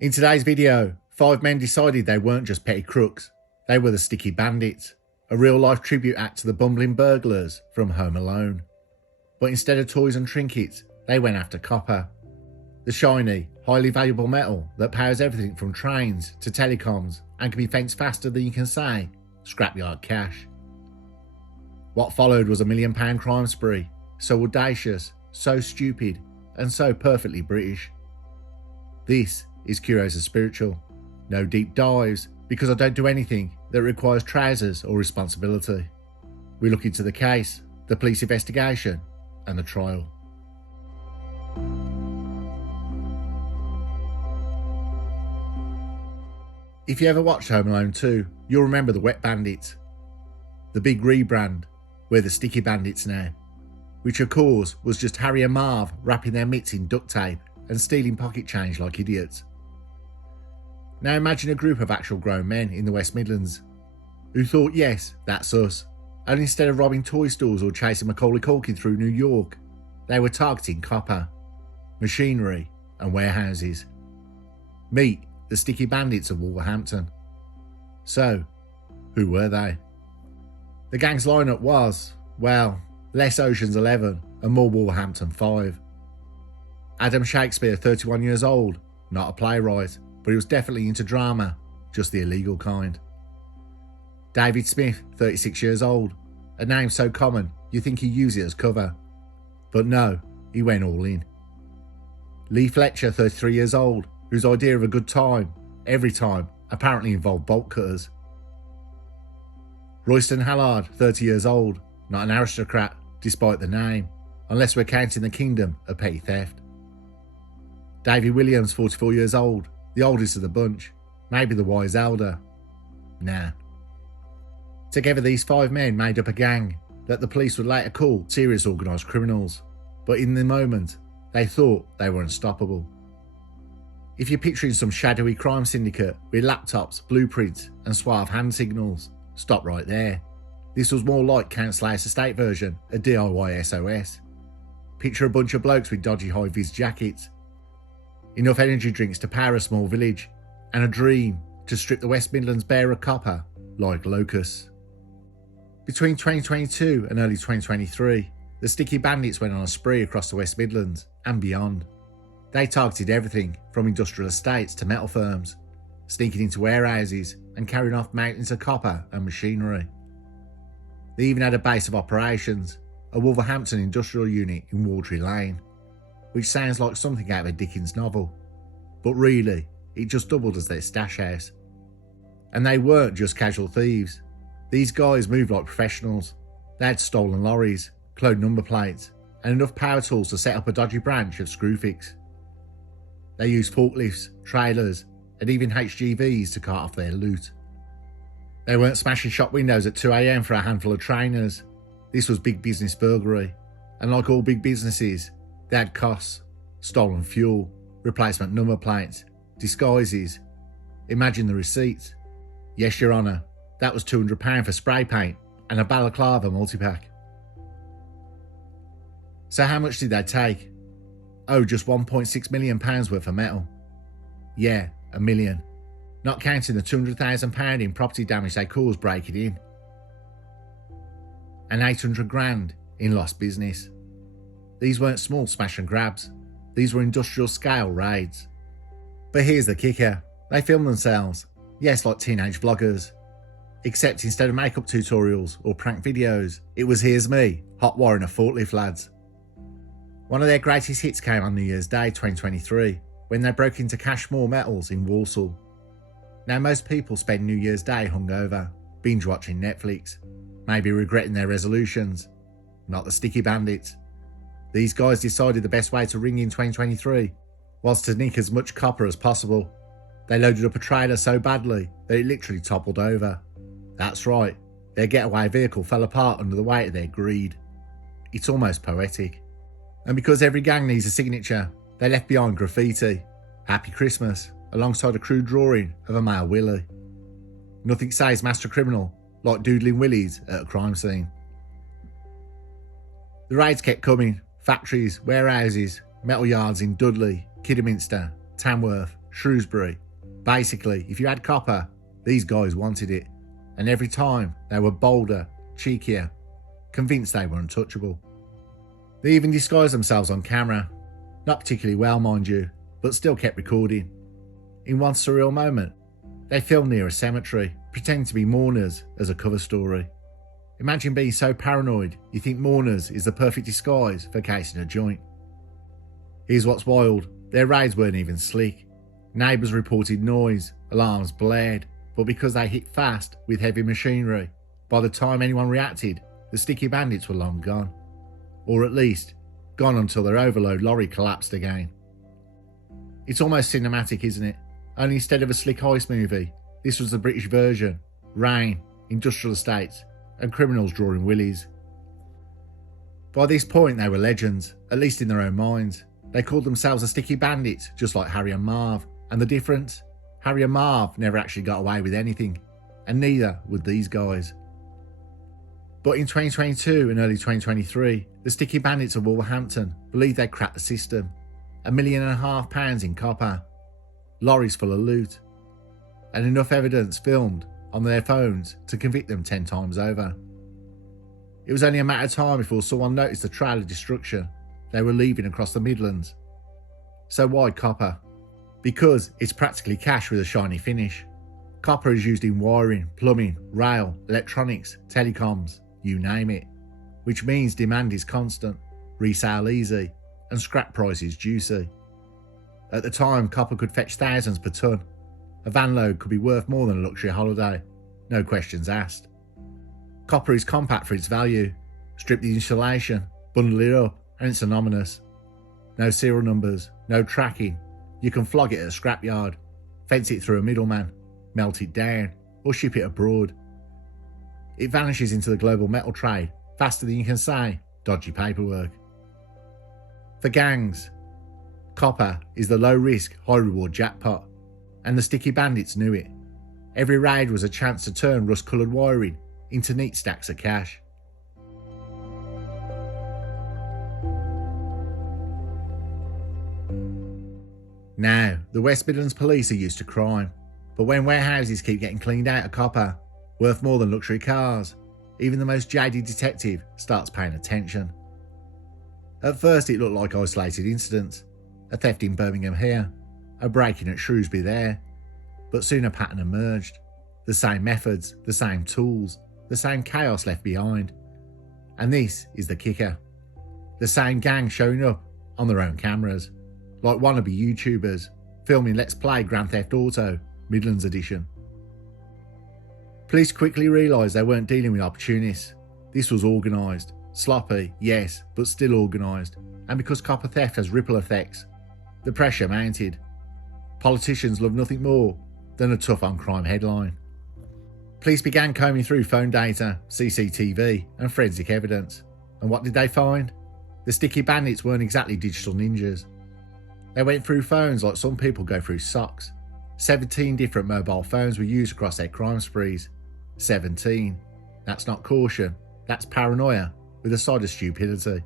In today's video, 5 men decided they weren't just petty crooks, they were the Sticky Bandits, a real-life tribute act to the bumbling burglars from Home Alone. But instead of toys and trinkets, they went after copper. The shiny, highly valuable metal that powers everything from trains to telecoms and can be fenced faster than you can say, scrapyard cash. What followed was a £1 million crime spree, so audacious, so stupid, and so perfectly British. This is Curios&Spiritual. No deep dives, because I don't do anything that requires trousers or responsibility. We look into the case, the police investigation, and the trial. If you ever watched Home Alone 2, you'll remember the Wet Bandits. The big rebrand, we're the Sticky Bandits now, which of course was just Harry and Marv wrapping their mitts in duct tape and stealing pocket change like idiots. Now imagine a group of actual grown men in the West Midlands who thought, yes, that's us, and instead of robbing toy stores or chasing Macaulay Culkin through New York, they were targeting copper, machinery and warehouses. Meet the Sticky Bandits of Wolverhampton. So, who were they? The gang's lineup was, well, less Ocean's 11 and more Wolverhampton 5. Adam Shakespeare, 31 years old, not a playwright, but he was definitely into drama, just the illegal kind. David Smith, 36 years old, a name so common you think he'd use it as cover. But no, he went all in. Lee Fletcher, 33 years old, whose idea of a good time, every time, apparently involved bolt cutters. Royston Hallard, 30 years old, not an aristocrat, despite the name, unless we're counting the kingdom of petty theft. Davy Williams, 44 years old, the oldest of the bunch, maybe the wise elder. Nah. Together these 5 men made up a gang that the police would later call serious organised criminals, but in the moment, they thought they were unstoppable. If you're picturing some shadowy crime syndicate with laptops, blueprints and suave hand signals, stop right there. This was more like Count Slayer's estate version of DIY SOS. Picture a bunch of blokes with dodgy high-vis jackets, enough energy drinks to power a small village, and a dream to strip the West Midlands bare of copper like locusts. Between 2022 and early 2023, the Sticky Bandits went on a spree across the West Midlands and beyond. They targeted everything from industrial estates to metal firms, sneaking into warehouses and carrying off mountains of copper and machinery. They even had a base of operations, a Wolverhampton industrial unit in Watery Lane, which sounds like something out of a Dickens novel, but really, it just doubled as their stash house. And they weren't just casual thieves. These guys moved like professionals. They had stolen lorries, cloned number plates, and enough power tools to set up a dodgy branch of Screwfix. They used forklifts, trailers, and even HGVs to cart off their loot. They weren't smashing shop windows at 2 AM for a handful of trainers. This was big business burglary, and like all big businesses, they had costs, stolen fuel, replacement number plates, disguises. Imagine the receipts. Yes, Your Honour, that was £200 for spray paint and a balaclava multipack. So how much did they take? Oh, just £1.6 million worth of metal. Yeah, £1 million. Not counting the £200,000 in property damage they caused breaking in. And 800 grand in lost business. These weren't small smash and grabs. These were industrial scale raids. But here's the kicker. They filmed themselves. Yes, like teenage vloggers. Except instead of makeup tutorials or prank videos, it was here's me, hot wiring a forklift lads. One of their greatest hits came on New Year's Day 2023, when they broke into Cashmore Metals in Walsall. Now most people spend New Year's Day hungover, binge watching Netflix, maybe regretting their resolutions. Not the Sticky Bandits. These guys decided the best way to ring in 2023 was to nick as much copper as possible. They loaded up a trailer so badly that it literally toppled over. That's right, their getaway vehicle fell apart under the weight of their greed. It's almost poetic. And because every gang needs a signature, they left behind graffiti, Happy Christmas, alongside a crude drawing of a male Willy. Nothing says master criminal like doodling willies at a crime scene. The raids kept coming. Factories, warehouses, metal yards in Dudley, Kidderminster, Tamworth, Shrewsbury. Basically, if you had copper, these guys wanted it, and every time they were bolder, cheekier, convinced they were untouchable. They even disguised themselves on camera, not particularly well mind you, but still kept recording. In one surreal moment, they filmed near a cemetery, pretending to be mourners as a cover story. Imagine being so paranoid you think mourners is the perfect disguise for casing a joint. Here's what's wild, their raids weren't even slick. Neighbours reported noise, alarms blared, but because they hit fast with heavy machinery, by the time anyone reacted, the Sticky Bandits were long gone. Or at least, gone until their overload lorry collapsed again. It's almost cinematic, isn't it? Only instead of a slick heist movie, this was the British version. Rain, industrial estates, and criminals drawing willies. By this point they were legends, at least in their own minds. They called themselves the Sticky Bandits, just like Harry and Marv. And the difference? Harry and Marv never actually got away with anything, and neither would these guys. But in 2022 and early 2023, the Sticky Bandits of Wolverhampton believed they'd cracked the system. £1.5 million in copper, lorries full of loot, and enough evidence filmed on their phones to convict them 10 times over. It was only a matter of time before someone noticed the trail of destruction they were leaving across the Midlands. So why copper? Because it's practically cash with a shiny finish. Copper is used in wiring, plumbing, rail, electronics, telecoms, you name it. Which means demand is constant, resale easy, and scrap prices juicy. At the time, copper could fetch thousands per tonne. A van load could be worth more than a luxury holiday, no questions asked. Copper is compact for its value. Strip the insulation, bundle it up, and it's anonymous. No serial numbers, no tracking. You can flog it at a scrapyard, fence it through a middleman, melt it down, or ship it abroad. It vanishes into the global metal trade faster than you can say dodgy paperwork. For gangs, copper is the low-risk, high-reward jackpot, and the Sticky Bandits knew it. Every raid was a chance to turn rust-coloured wiring into neat stacks of cash. Now, the West Midlands police are used to crime, but when warehouses keep getting cleaned out of copper, worth more than luxury cars, even the most jaded detective starts paying attention. At first it looked like isolated incidents, a theft in Birmingham here, a break-in at Shrewsbury there, but soon a pattern emerged. The same methods, the same tools, the same chaos left behind. And this is the kicker. The same gang showing up on their own cameras, like wannabe YouTubers, filming Let's Play Grand Theft Auto, Midlands Edition. Police quickly realised they weren't dealing with opportunists. This was organised. Sloppy, yes, but still organised. And because copper theft has ripple effects, the pressure mounted. Politicians love nothing more than a tough on crime headline. Police began combing through phone data, CCTV and forensic evidence. And what did they find? The Sticky Bandits weren't exactly digital ninjas. They went through phones like some people go through socks. 17 different mobile phones were used across their crime sprees. 17. That's not caution, that's paranoia with a side of stupidity.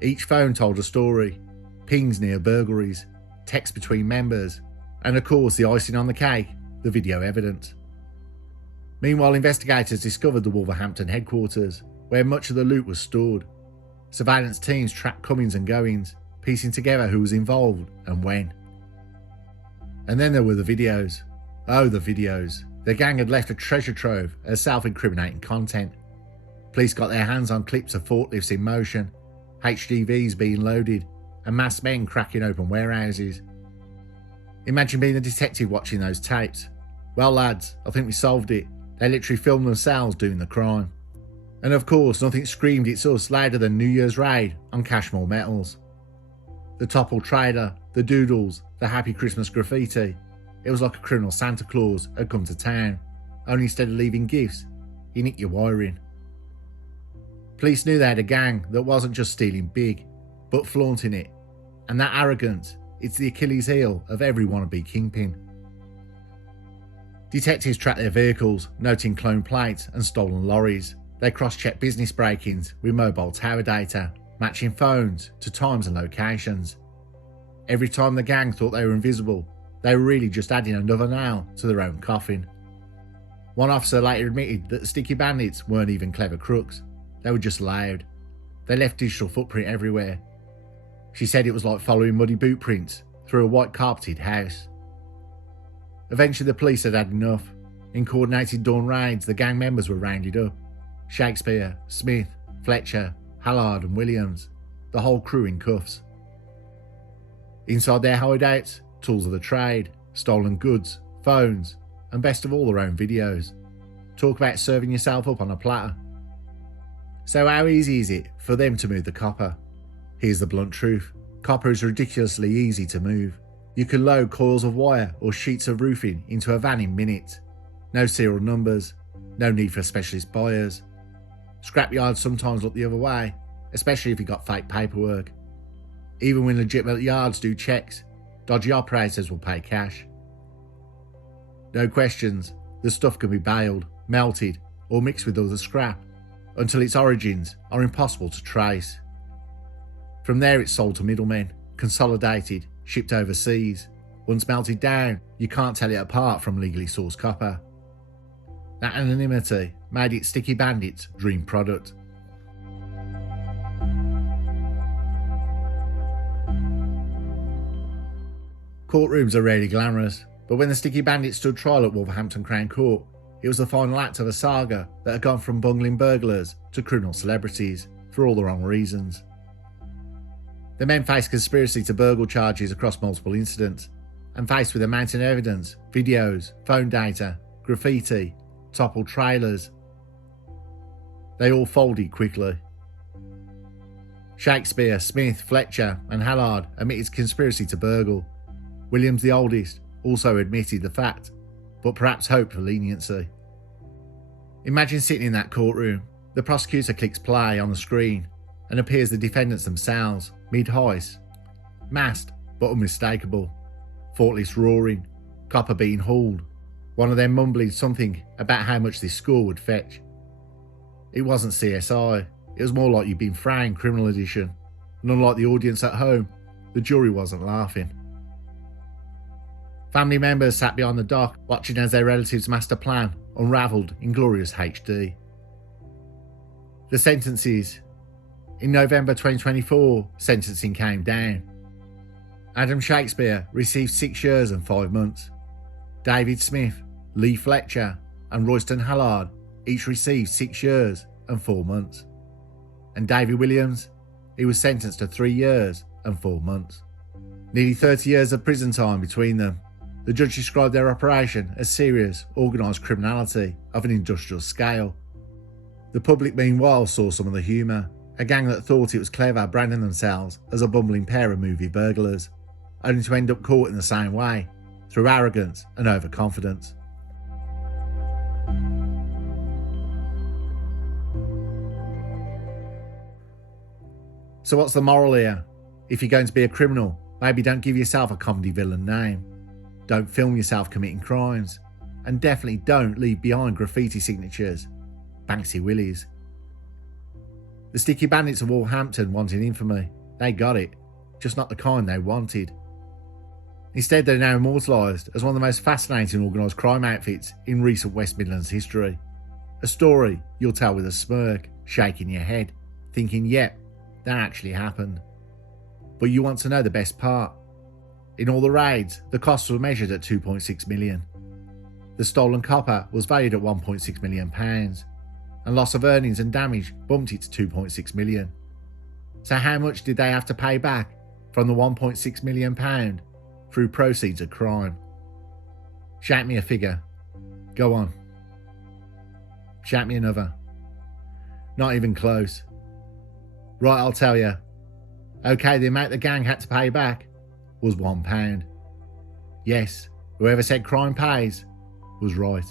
Each phone told a story. Pings near burglaries, texts between members, and of course the icing on the cake, the video evidence. Meanwhile, investigators discovered the Wolverhampton headquarters, where much of the loot was stored. Surveillance teams tracked comings and goings, piecing together who was involved and when. And then there were the videos. Oh, the videos. The gang had left a treasure trove of self-incriminating content. Police got their hands on clips of forklifts in motion, HDVs being loaded, and masked men cracking open warehouses. Imagine being a detective watching those tapes. Well lads, I think we solved it. They literally filmed themselves doing the crime. And of course, nothing screamed it's us louder than New Year's raid on Cashmore Metals. The toppled trader, the doodles, the Happy Christmas graffiti. It was like a criminal Santa Claus had come to town, only instead of leaving gifts, he nicked your wiring. Police knew they had a gang that wasn't just stealing big, but flaunting it. And that arrogance, it's the Achilles heel of every wannabe kingpin. Detectives tracked their vehicles, noting cloned plates and stolen lorries. They cross-checked business break-ins with mobile tower data, matching phones to times and locations. Every time the gang thought they were invisible, they were really just adding another nail to their own coffin. One officer later admitted that the Sticky Bandits weren't even clever crooks, they were just loud. They left digital footprint everywhere. She said it was like following muddy boot prints through a white carpeted house. Eventually the police had had enough. In coordinated dawn raids, the gang members were rounded up. Shakespeare, Smith, Fletcher, Hallard and Williams, the whole crew in cuffs. Inside their hideouts, tools of the trade, stolen goods, phones, and best of all, their own videos. Talk about serving yourself up on a platter. So how easy is it for them to move the copper? Here's the blunt truth. Copper is ridiculously easy to move. You can load coils of wire or sheets of roofing into a van in minutes. No serial numbers, no need for specialist buyers. Scrapyards sometimes look the other way, especially if you've got fake paperwork. Even when legitimate yards do checks, dodgy operators will pay cash. No questions, the stuff can be baled, melted, or mixed with other scrap, until its origins are impossible to trace. From there it's sold to middlemen, consolidated, shipped overseas. Once melted down, you can't tell it apart from legally sourced copper. That anonymity made it Sticky Bandits' dream product. Courtrooms are rarely glamorous, but when the Sticky Bandits stood trial at Wolverhampton Crown Court, it was the final act of a saga that had gone from bungling burglars to criminal celebrities for all the wrong reasons. The men faced conspiracy to burgle charges across multiple incidents, and faced with a mountain of evidence, videos, phone data, graffiti, toppled trailers, they all folded quickly. Shakespeare, Smith, Fletcher and Hallard admitted conspiracy to burgle. Williams, the oldest, also admitted the fact, but perhaps hoped for leniency. Imagine sitting in that courtroom. The prosecutor clicks play on the screen and appears the defendants themselves, mid-heist, masked but unmistakable, thoughtless roaring, copper being hauled, one of them mumbling something about how much this score would fetch. It wasn't CSI, it was more like you'd been framed criminal edition, and unlike the audience at home, the jury wasn't laughing. Family members sat behind the dock watching as their relatives' master plan unravelled in glorious HD. The sentences. In November 2024, sentencing came down. Adam Shakespeare received 6 years and 5 months. David Smith, Lee Fletcher and Royston Hallard each received 6 years and 4 months. And David Williams, he was sentenced to 3 years and 4 months. Nearly 30 years of prison time between them. The judge described their operation as serious, organised criminality of an industrial scale. The public meanwhile saw some of the humour, a gang that thought it was clever branding themselves as a bumbling pair of movie burglars, only to end up caught in the same way, through arrogance and overconfidence. So what's the moral here? If you're going to be a criminal, maybe don't give yourself a comedy villain name. Don't film yourself committing crimes. And definitely don't leave behind graffiti signatures, Banksy Willies. The Sticky Bandits of Wolverhampton wanted infamy. They got it, just not the kind they wanted. Instead, they're now immortalised as one of the most fascinating organised crime outfits in recent West Midlands history. A story you'll tell with a smirk, shaking your head, thinking, yep, that actually happened. But you want to know the best part. In all the raids, the costs were measured at £2.6 million. The stolen copper was valued at £1.6 million, and loss of earnings and damage bumped it to £2.6 million. So how much did they have to pay back from the £1.6 million through proceeds of crime? Shout me a figure. Go on. Shout me another. Not even close. Right, I'll tell you. Okay, the amount the gang had to pay back was £1. Yes, whoever said crime pays was right.